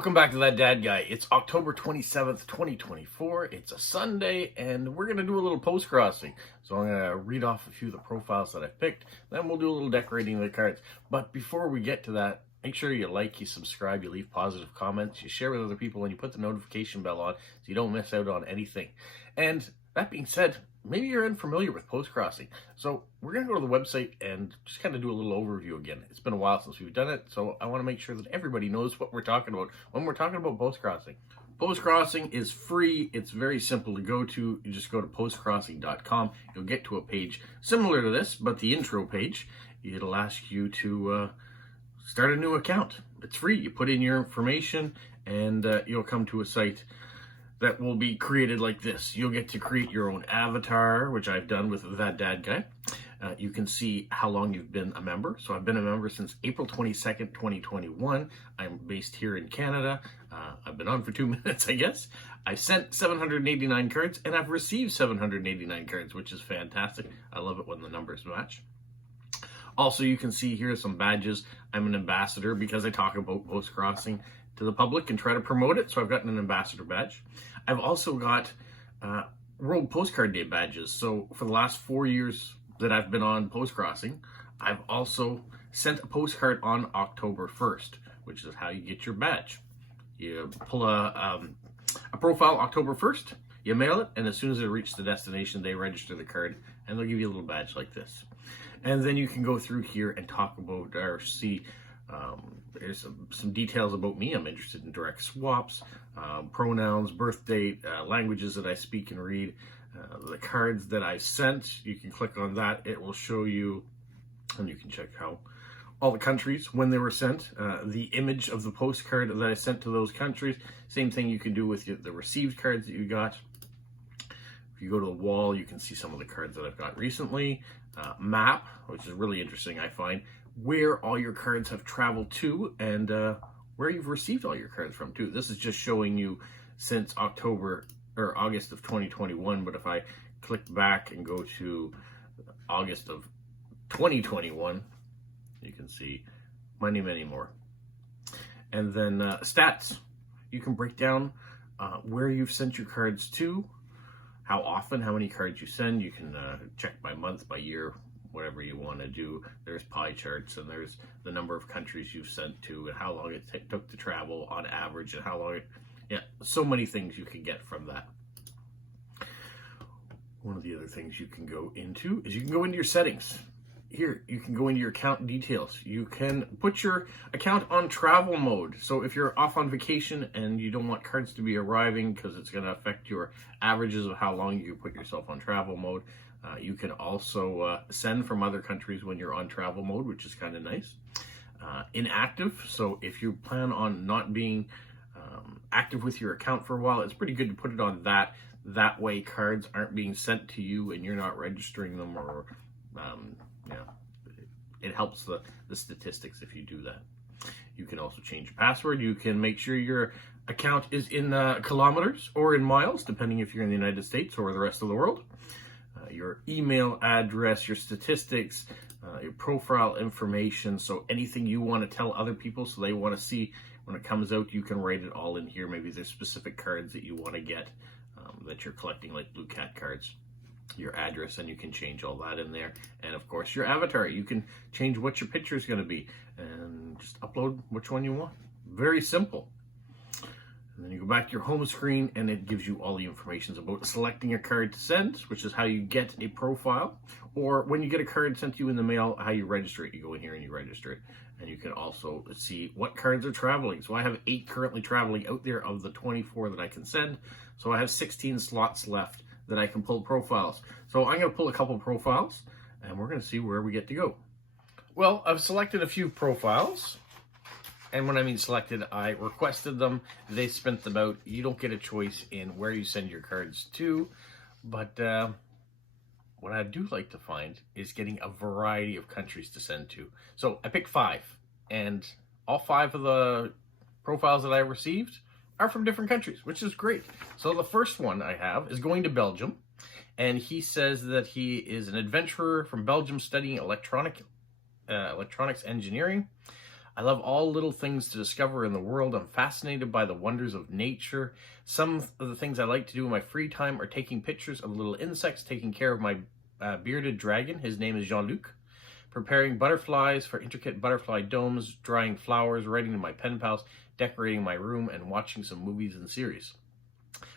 Welcome back to That Dad Guy. It's October 27th, 2024. It's a Sunday, and we're going to do a little post-crossing. So I'm going to read off a few of the profiles that I picked. Then we'll do a little decorating of the cards. But before we get to that, make sure you like, you subscribe, you leave positive comments, you share with other people, and you put the notification bell on so you don't miss out on anything. And that being said, maybe you're unfamiliar with post-crossing. So we're going to go to the website and just kind of do a little overview again. It's been a while since we've done it, so I want to make sure that everybody knows what we're talking about when we're talking about post-crossing. Post-crossing is free. It's very simple to go to. You just go to postcrossing.com. You'll get to a page similar to this, but the intro page. It'll ask you to start a new account. It's free. You put in your information and you'll come to a site that will be created like this. You'll get to create your own avatar, which I've done with That Dad Guy. You can see how long you've been a member. So I've been a member since April 22nd, 2021. I'm based here in Canada. I've been on for 2 minutes, I guess. I sent 789 cards and I've received 789 cards, which is fantastic. I love it when the numbers match. Also, you can see here some badges. I'm an ambassador because I talk about post-crossing to the public and try to promote it. So I've gotten an ambassador badge. I've also got World Postcard Day badges. So for the last 4 years that I've been on Postcrossing, I've also sent a postcard on October 1st, which is how you get your badge. You pull a profile October 1st, you mail it, and as soon as it reaches the destination, they register the card, and they'll give you a little badge like this. And then you can go through here and talk about or see there's some details about me. I'm interested in direct swaps, pronouns, birth date, languages that I speak and read, the cards that I sent. You can click on that. It will show you, and you can check how all the countries, when they were sent, the image of the postcard that I sent to those countries. Same thing you can do with the received cards that you got. If you go to the wall, you can see some of the cards that I've got recently. Map, which is really interesting, I find, where all your cards have traveled to and where you've received all your cards from too. This is just showing you since October or August of 2021, but if I click back and go to August of 2021, you can see many more. And then stats. You can break down where you've sent your cards to, how often, how many cards you send. You can check by month, by year, whatever you want to do. There's pie charts, and there's the number of countries you've sent to, and how long it took to travel on average, and how long so many things you can get from that. One of the other things you can go into is you can go into your settings. Here, you can go into your account details. You can put your account on travel mode. So if you're off on vacation and you don't want cards to be arriving because it's going to affect your averages of how long you can put yourself on travel mode, you can also send from other countries when you're on travel mode, which is kind of nice. Inactive. So if you plan on not being active with your account for a while, it's pretty good to put it on that. That way cards aren't being sent to you and you're not registering them, or it helps the statistics if you do that. You can also change your password. You can make sure your account is in kilometers or in miles, depending if you're in the United States or the rest of the world. Your email address, your statistics, your profile information. So anything you want to tell other people so they want to see when it comes out, you can write it all in here. Maybe there's specific cards that you want to get that you're collecting, like blue cat cards. Your address, and you can change all that in there. And of course your avatar, you can change what your picture is going to be and just upload which one you want. Very simple. And then you go back to your home screen and it gives you all the information about selecting a card to send, which is how you get a profile, or when you get a card sent to you in the mail, how you register it. You go in here and you register it. And you can also see what cards are traveling. So I have 8 currently traveling out there of the 24 that I can send. So I have 16 slots left that I can pull profiles. So I'm going to pull a couple profiles and we're going to see where we get to go. Well, I've selected a few profiles, and when I mean selected, I requested them. They spent them out. You don't get a choice in where you send your cards to, but what I do like to find is getting a variety of countries to send to. So I picked 5, and all 5 of the profiles that I received are from different countries, which is great. So the first one I have is going to Belgium, and he says that he is an adventurer from Belgium studying electronics engineering. I love all little things to discover in the world. I'm fascinated by the wonders of nature. Some of the things I like to do in my free time are taking pictures of little insects, taking care of my bearded dragon. His name is Jean-Luc. Preparing butterflies for intricate butterfly domes, drying flowers, writing to my pen pals, decorating my room, and watching some movies and series.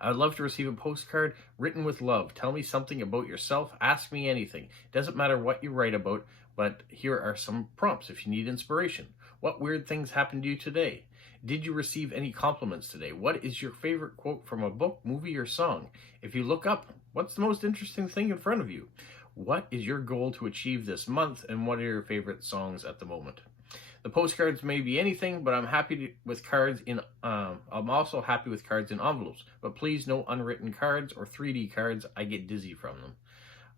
I would love to receive a postcard written with love. Tell me something about yourself. Ask me anything. It doesn't matter what you write about, but here are some prompts if you need inspiration. What weird things happened to you today? Did you receive any compliments today? What is your favorite quote from a book, movie, or song? If you look up, what's the most interesting thing in front of you? What is your goal to achieve this month, and what are your favorite songs at the moment? The postcards may be anything, but I'm also happy with cards in envelopes. But please, no unwritten cards or 3D cards. I get dizzy from them.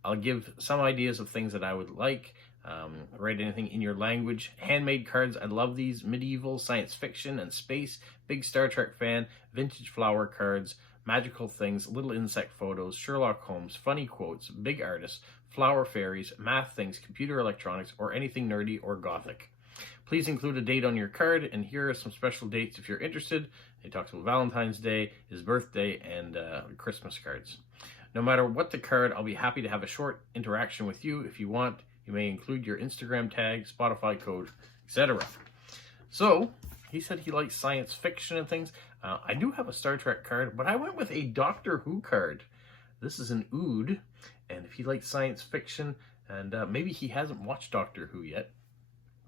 I'll give some ideas of things that I would like. Write anything in your language. Handmade cards, I love these. Medieval, science fiction, and space. Big Star Trek fan. Vintage flower cards. Magical things. Little insect photos. Sherlock Holmes. Funny quotes. Big artists. Flower fairies. Math things. Computer electronics. Or anything nerdy or gothic. Please include a date on your card, and here are some special dates if you're interested. It talks about Valentine's Day, his birthday, and Christmas cards. No matter what the card, I'll be happy to have a short interaction with you. If you want, you may include your Instagram tag, Spotify code, etc. So, he said he likes science fiction and things. I do have a Star Trek card, but I went with a Doctor Who card. This is an Ood, and if he likes science fiction, and maybe he hasn't watched Doctor Who yet,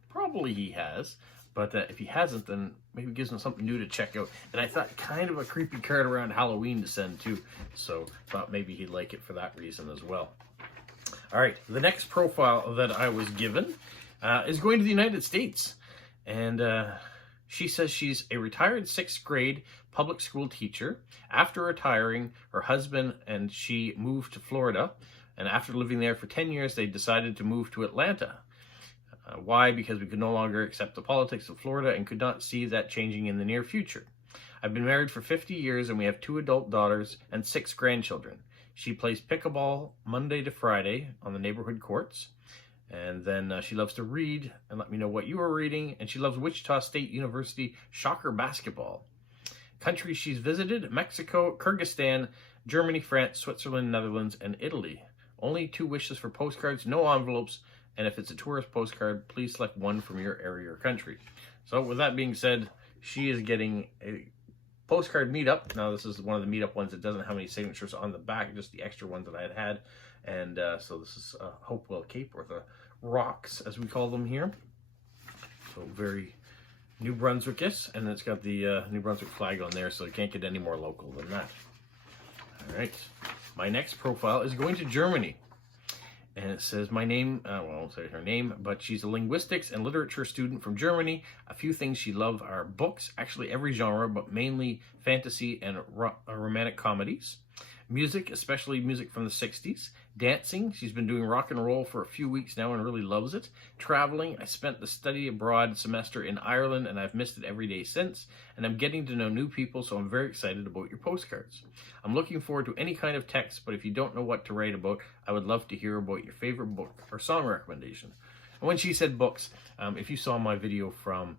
probably he has, but if he hasn't, then maybe it gives him something new to check out. And I thought kind of a creepy card around Halloween to send too, so thought maybe he'd like it for that reason as well. All right, the next profile that I was given is going to the United States, and she says she's a retired 6th grade public school teacher. After retiring, her husband and she moved to Florida, and after living there for 10 years, they decided to move to Atlanta. Why? Because we could no longer accept the politics of Florida and could not see that changing in the near future. I've been married for 50 years and we have 2 adult daughters and 6 grandchildren. She plays pickleball Monday to Friday on the neighborhood courts. And then she loves to read and let me know what you are reading. And she loves Wichita State University Shocker basketball. Countries she's visited: Mexico, Kyrgyzstan, Germany, France, Switzerland, Netherlands, and Italy. Only 2 wishes for postcards, no envelopes. And if it's a tourist postcard, please select one from your area or country. So with that being said, she is getting a postcard meetup. Now this is one of the meetup ones that doesn't have any signatures on the back, just the extra ones that I had. And so this is Hopewell Cape, or the Rocks as we call them here. So very New Brunswick-ish, and it's got the New Brunswick flag on there, so it can't get any more local than that. All right, my next profile is going to Germany. And it says, my name, well, I won't say her name, but she's a linguistics and literature student from Germany. A few things she loves are books, actually every genre, but mainly fantasy and romantic comedies. Music, especially music from the 60s. Dancing, she's been doing rock and roll for a few weeks now and really loves it. Traveling, I spent the study abroad semester in Ireland and I've missed it every day since. And I'm getting to know new people, so I'm very excited about your postcards. I'm looking forward to any kind of text, but if you don't know what to write about, I would love to hear about your favorite book or song recommendation. And when she said books, if you saw my video from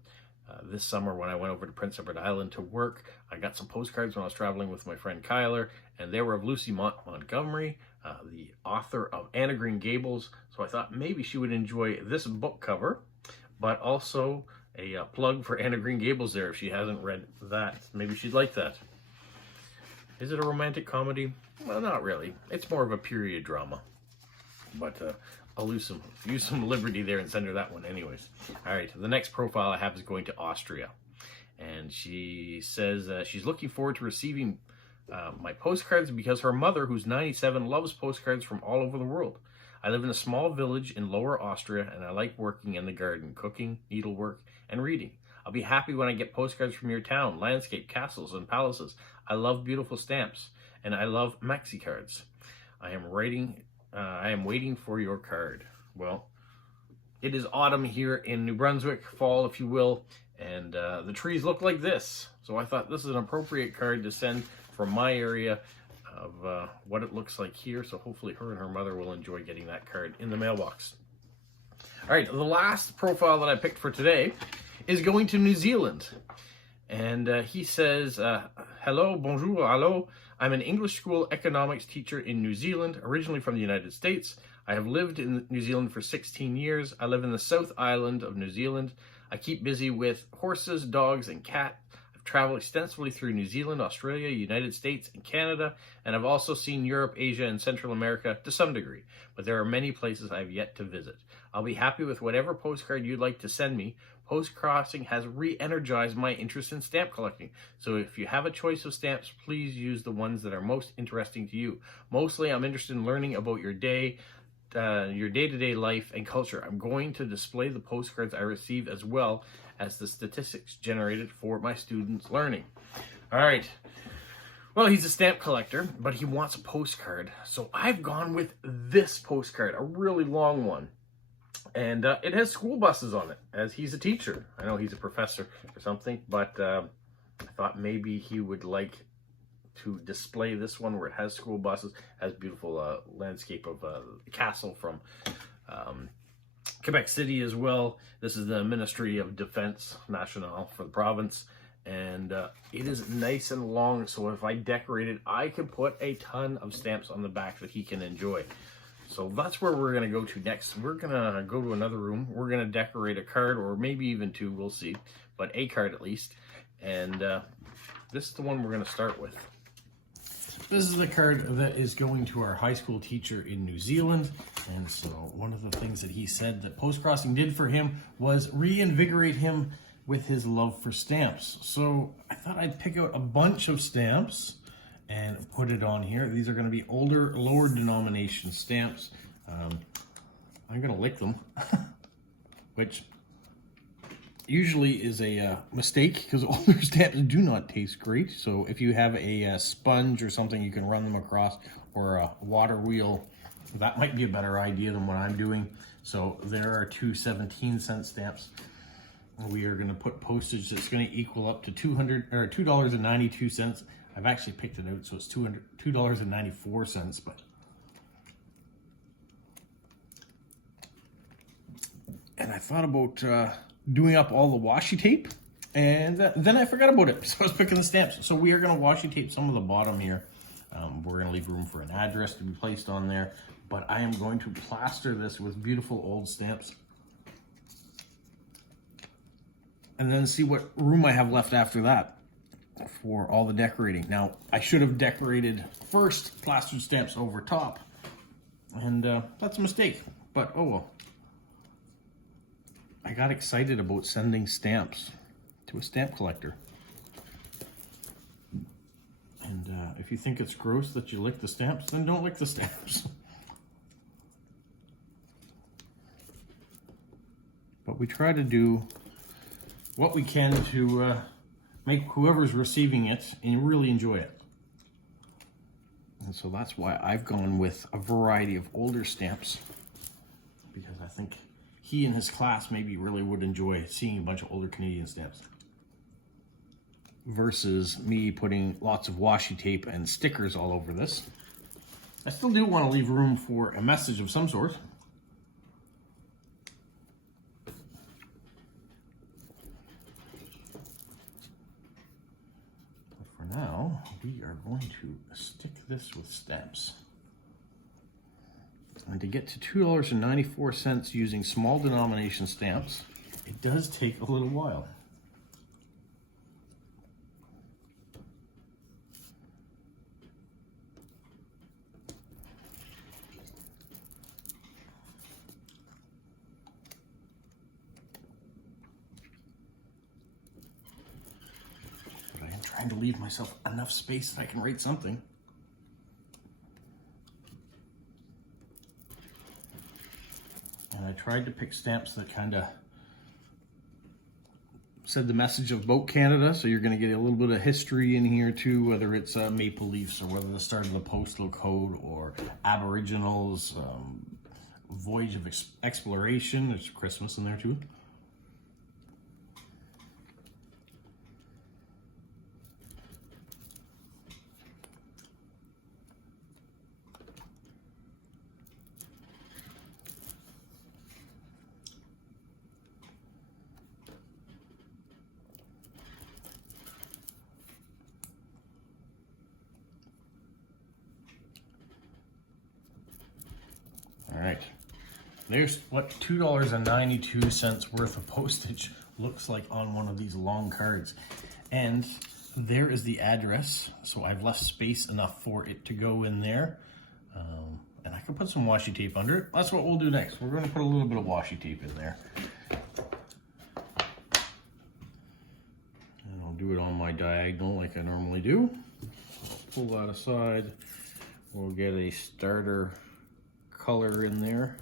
this summer when I went over to Prince Edward Island to work, I got some postcards when I was traveling with my friend Kyler, and they were of Lucy Montgomery, the author of Anne of Green Gables. So I thought maybe she would enjoy this book cover, but also a plug for Anne of Green Gables there if she hasn't read that. Maybe she'd like that. Is it a romantic comedy? Well, not really. It's more of a period drama. But I'll use some liberty there and send her that one anyways. All right, the next profile I have is going to Austria. And she says she's looking forward to receiving my postcards because her mother, who's 97, loves postcards from all over the world. I live in a small village in Lower Austria, and I like working in the garden, cooking, needlework, and reading. I'll be happy when I get postcards from your town, landscape, castles, and palaces. I love beautiful stamps, and I love maxi cards. I am waiting for your card. Well, it is autumn here in New Brunswick, fall if you will, and the trees look like this. So I thought this is an appropriate card to send from my area of what it looks like here. So hopefully her and her mother will enjoy getting that card in the mailbox. All right, the last profile that I picked for today is going to New Zealand. And he says, hello, bonjour, hello. I'm an English school economics teacher in New Zealand, originally from the United States. I have lived in New Zealand for 16 years. I live in the South Island of New Zealand. I keep busy with horses, dogs, and cats. I've traveled extensively through New Zealand, Australia, United States, and Canada, and I've also seen Europe, Asia, and Central America to some degree, but there are many places I've yet to visit. I'll be happy with whatever postcard you'd like to send me. Postcrossing has re-energized my interest in stamp collecting, so if you have a choice of stamps, please use the ones that are most interesting to you. Mostly, I'm interested in learning about your day-to-day life and culture. I'm going to display the postcards I receive as well as the statistics generated for my students' learning. All right. Well, he's a stamp collector, but he wants a postcard. So I've gone with this postcard, a really long one. And it has school buses on it, as he's a teacher. I know he's a professor or something, but I thought maybe he would like to display this one where it has school buses, has beautiful landscape of the castle from Quebec City as well. This is the Ministry of Defense National for the province, and it is nice and long, so if I decorate it, I can put a ton of stamps on the back that he can enjoy. So that's where we're going to go to next. We're going to go to another room. We're going to decorate a card, or maybe even two, we'll see, but a card at least. And this is the one we're going to start with. This is the card that is going to our high school teacher in New Zealand. And so one of the things that he said that Postcrossing did for him was reinvigorate him with his love for stamps. So I thought I'd pick out a bunch of stamps and put it on here. These are going to be older, lower denomination stamps. I'm going to lick them, which usually is a mistake because older stamps do not taste great. So if you have a sponge or something, you can run them across, or a water wheel. That might be a better idea than what I'm doing. So there are two 17-cent stamps. We are going to put postage that's going to equal up to $2.92. I've actually picked it out, so it's $2.94, but and I thought about doing up all the washi tape, and then I forgot about it, so I was picking the stamps. So we are going to washi tape some of the bottom here. We're going to leave room for an address to be placed on there, but I am going to plaster this with beautiful old stamps, and then see what room I have left after that for all the decorating. Now, I should have decorated first, plastered stamps over top, and that's a mistake, but oh well. I got excited about sending stamps to a stamp collector. And if you think it's gross that you lick the stamps, then don't lick the stamps. But we try to do what we can to make whoever's receiving it and really enjoy it. And so that's why I've gone with a variety of older stamps, because I think he and his class maybe really would enjoy seeing a bunch of older Canadian stamps versus me putting lots of washi tape and stickers all over this. I still do want to leave room for a message of some sort. Now, we are going to stick this with stamps. And to get to $2.94 using small denomination stamps, it does take a little while. Trying to leave myself enough space that I can write something. And I tried to pick stamps that kind of said the message of Boat Canada, so you're going to get a little bit of history in here too, whether it's maple leafs or whether the start of the postal code or Aboriginals, voyage of exploration. There's Christmas in there too. There's what $2.92 worth of postage looks like on one of these long cards. And there is the address. So I've left space enough for it to go in there. And I can put some washi tape under it. That's what we'll do next. We're going to put a little bit of washi tape in there. And I'll do it on my diagonal like I normally do. I'll pull that aside. We'll get a starter color in there.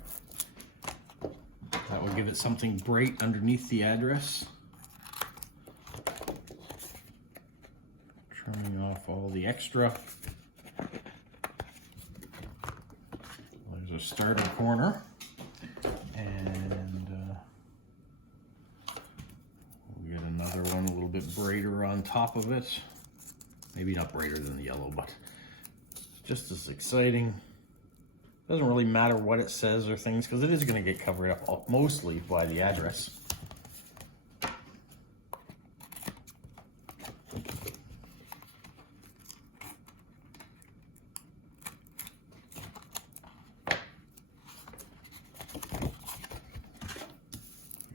That will give it something bright underneath the address. Trimming off all the extra. There's a starter corner. And we'll get another one a little bit brighter on top of it. Maybe not brighter than the yellow, but just as exciting. Doesn't really matter what it says or things because it is going to get covered up mostly by the address. We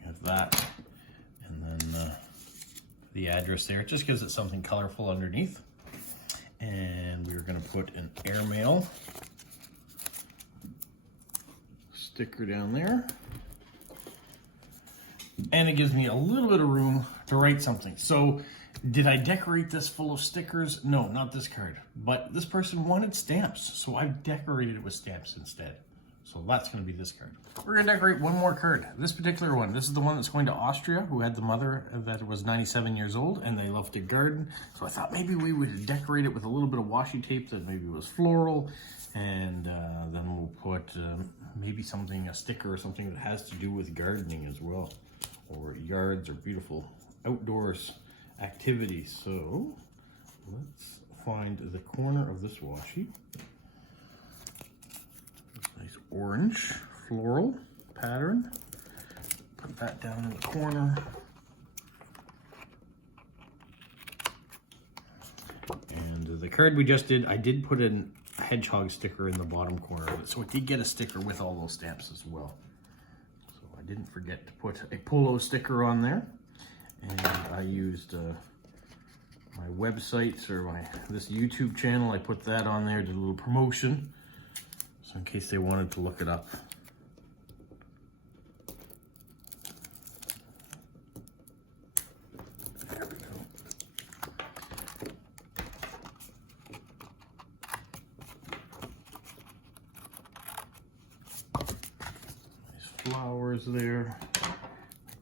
have that, and then the address there. It just gives it something colorful underneath. And we're going to put an airmail sticker down there, and it gives me a little bit of room to write something. So did I decorate this full of stickers? No, not this card, but this person wanted stamps, so I've decorated it with stamps instead. So that's going to be this card. We're going to decorate one more card. This particular one, this is the one that's going to Austria, who had the mother that was 97 years old, and they loved to garden. So I thought maybe we would decorate it with a little bit of washi tape that maybe was floral, and then we'll put maybe something, a sticker or something that has to do with gardening as well, or yards or beautiful outdoors activities. So let's find the corner of this washi. Nice orange floral pattern. Put that down in the corner. And the card we just did, I did put in a hedgehog sticker in the bottom corner of it, so it did get a sticker with all those stamps as well. So I didn't forget to put a polo sticker on there. And I used my websites or this YouTube channel. I put that on there, did a little promotion. So in case they wanted to look it up. There we go. Nice flowers there.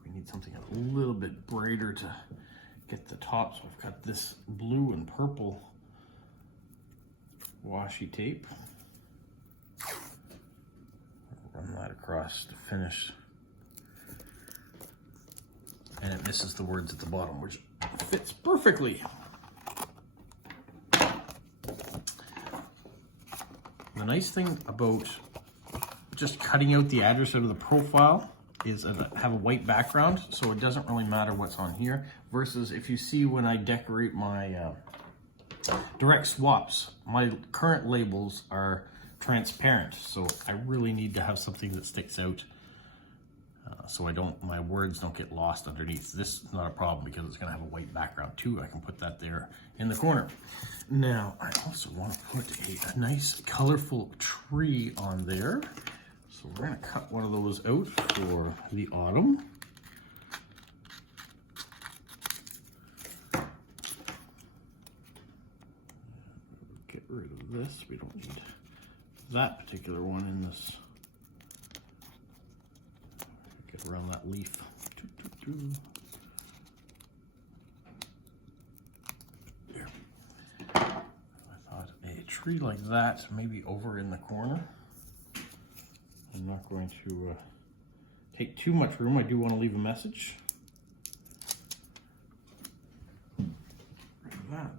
We need something a little bit brighter to get the top. So I've got this blue and purple washi tape. Run that across to finish. And it misses the words at the bottom, which fits perfectly. The nice thing about just cutting out the address out of the profile is have a white background, so it doesn't really matter what's on here, versus if you see when I decorate my direct swaps, my current labels are transparent, so I really need to have something that sticks out so my words don't get lost underneath. This is not a problem because it's going to have a white background too. I can put that there in the corner. Now I also want to put a nice colorful tree on there, so we're going to cut one of those out for the autumn. Get rid of this. We don't need that particular one in this. Get around that leaf. There. I thought a tree like that, maybe over in the corner. I'm not going to take too much room. I do want to leave a message. Rid of that.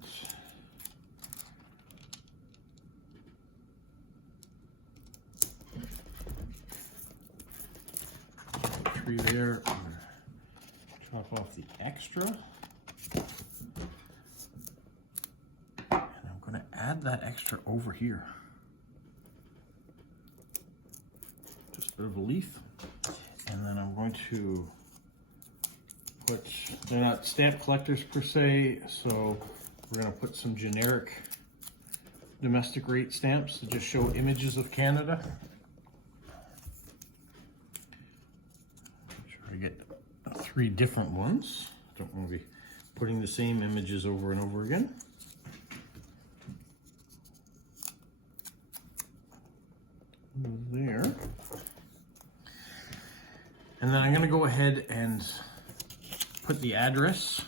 Tree there. Chop off the extra. And I'm going to add that extra over here. Just bit of a leaf. And then I'm going to put, they're not stamp collectors per se, so we're going to put some generic domestic rate stamps to just show images of Canada. Try to get 3 different ones. Don't want to be putting the same images over and over again. There. And then I'm going to go ahead and put the address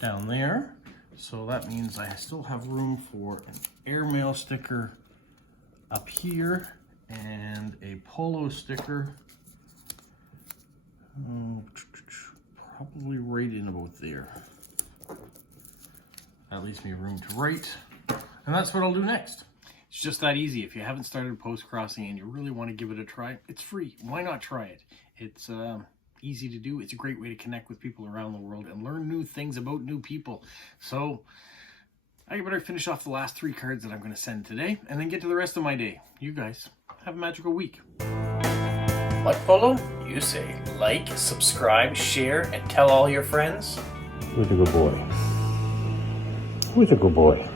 down there. So that means I still have room for an airmail sticker up here and a polo sticker. Probably right in about there. That leaves me room to write. And that's what I'll do next. It's just that easy. If you haven't started Postcrossing and you really want to give it a try, it's free. Why not try it? It's easy to do. It's a great way to connect with people around the world and learn new things about new people. So I better finish off the last 3 cards that I'm going to send today and then get to the rest of my day. You guys have a magical week. Like Polo? You say like, subscribe, share, and tell all your friends. Who's a good boy? Who's a good boy?